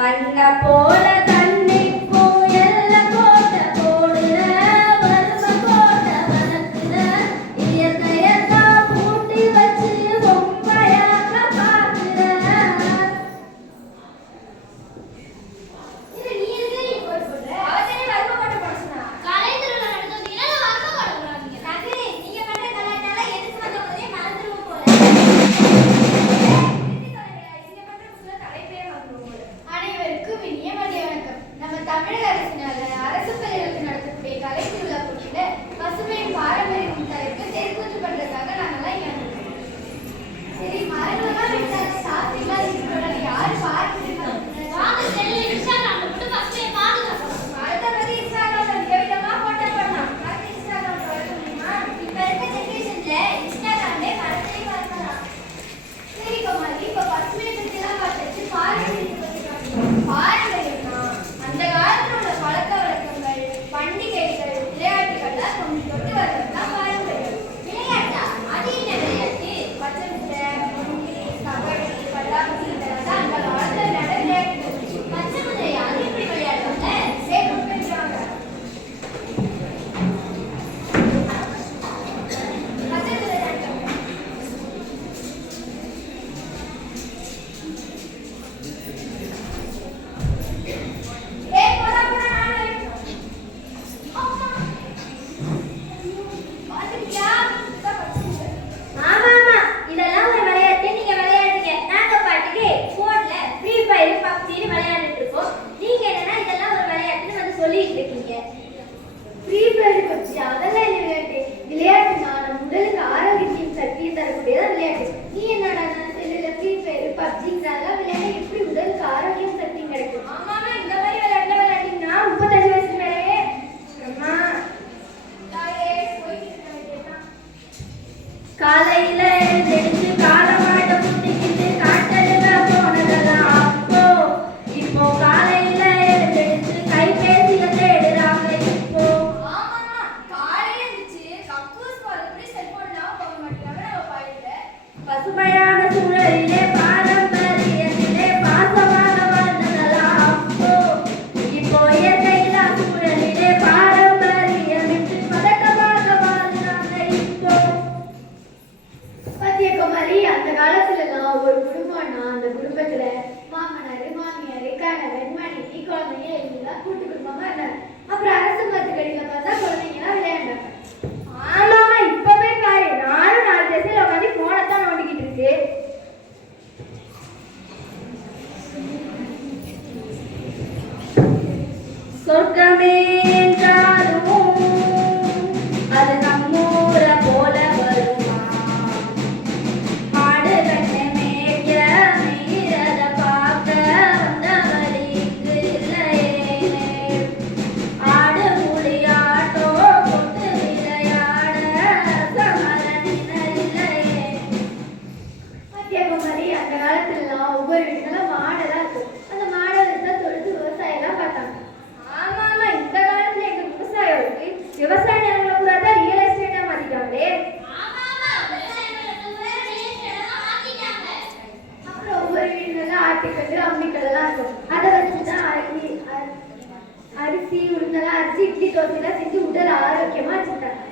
மண்ண போல தண்ணி போயல்ல கோட்ட போடுற வரும கோட்ட வளர்க்குற இயற்கையத்தா பூட்டி வச்சு பொம்பையாக்க பாக்குற. தமிழக அரசினால அரசு பள்ளிகளுக்கு நடத்தக்கூடிய கலைக்குழு போட்டியில பசுமையின் பாரம்பரியம் தலைப்பு தெருக்கூத்து பண்றதுக்காக நாங்கெல்லாம் இங்க வந்திருக்கோம். சரி மரங்களெல்லாம் வெட்டாத சாப்பிட்டீங்களா இருக்கிறோட யாரு பாருங்க வாங்க செல்லு இன்ஸ்டாகிராம்ல போட்டு பசுமையை பாதுகாப்போம். அடுத்த பத்தி இன்ஸ்டாகிராம்ல விதவிதமா போட்டோ போடலாம். பார்த்து இன்ஸ்டாகிராம்ல வர முடியுமா? இப்ப இருக்க ஜெனரேஷன்ல இன்ஸ்டாகிராம்ல மரத்தையே பார்க்கலாம். சரி குமாரி இப்ப பசுமையை பத்தி எல்லாம் பார்த்துச்சு பாரம்பரியத்தை பத்தி பார்க்கலாம். பாரம்பரியம்னா அந்த காலத்துல உள்ள பழக்க வழக்கங்கள் பண்டிகைகள் விளையாட்டுகள்லாம் கொஞ்சம் தொட்டு வர்றதுதான் பாரம்பரியம். விளையாட்டா அது என்ன விளையாட்டு? பச்சை முட்டை கபடி பல்லாக்குழி இதெல்லாம் தான் அந்த காலத்துல நட விளையாட்டுகள். பச்சை முட்டை அது எப்படி விளையாடுவாங்க? சேகம் பண்ணுவாங்க. பச்சை முட்டை காலையில எழுந்திருச்சு காலமாட்ட முட்டிக்கிட்டு காட்டெடுக்க போனதெல்லாம் அப்போ. இப்போ காலையில எழுந்திருச்சு கைபேசிய தேடுறாங்க இப்போ. காலையில இருந்துச்சு கக்கூஸ் போறதுக்கு செல்போன்லாம் போக மாட்டாங்க நம்ம பாயில. பசுமையான சூழலிலே பாரம்பரியத்திலே பாசமாக வாழ்ந்ததெல்லாம் அப்போ. இப்போ இயற்கையில்லா சூழலிலே பாரம்பரியமிட்டு பதட்டமாக வாழ்றாங்க இப்போ. குமாரி அந்த காலத்துல எல்லாம் ஒரு குடும்பம்னா அந்த குடும்பத்துல மாமனாரு மாமியாரு கணவன் மனைவி குழந்தைங்க எல்லாம் கூட்டு குடும்பமா இருந்தாங்க. அப்புறம் அரசு மரத்துக்கடியில பார்த்தா குழந்தைங்கலாம் விளையாண்டாங்க. ஆமாமா இப்பவே பாரு நானும் 4 திசையில உட்காந்து போனை தான் நோண்டிக்கிட்டு இருக்கு. சொர்க்கமே என்றாலும் அது நம்மூர போல வருமா? மாடு கண்ணு மேய்க்க மீறத பார்க்க வந்தவழிக்கு இல்லையே. ஆடு புலி ஆட்டோ கொண்டு விளையாட சமரனினர் இல்லையே. குமாரி அந்த காலத்துல எல்லாம் ஒவ்வொரு வீட்டுல மாடெல்லாம் இருக்கும். அந்த மாடை வச்சு தொழுது விவசாயம் எல்லாம் பார்த்தாங்க. ஆமாமா இந்த காலத்துல எங்க விவசாயம் இருக்கு. விவசாய நிலங்களை பூரா தான் ரியல் எஸ்டேட்டா மாத்திட்டாங்களே. அப்புறம் ஒவ்வொரு வீடுல ஆட்டுக்கல் அம்மிக்கல் எல்லாம் இருக்கும். அதை வச்சுதான் அரிசி உளுந்தெல்லாம் அரிசி இட்லி தோசை எல்லாம் செஞ்சு உடல் ஆரோக்கியமா வச்சுட்டாங்க.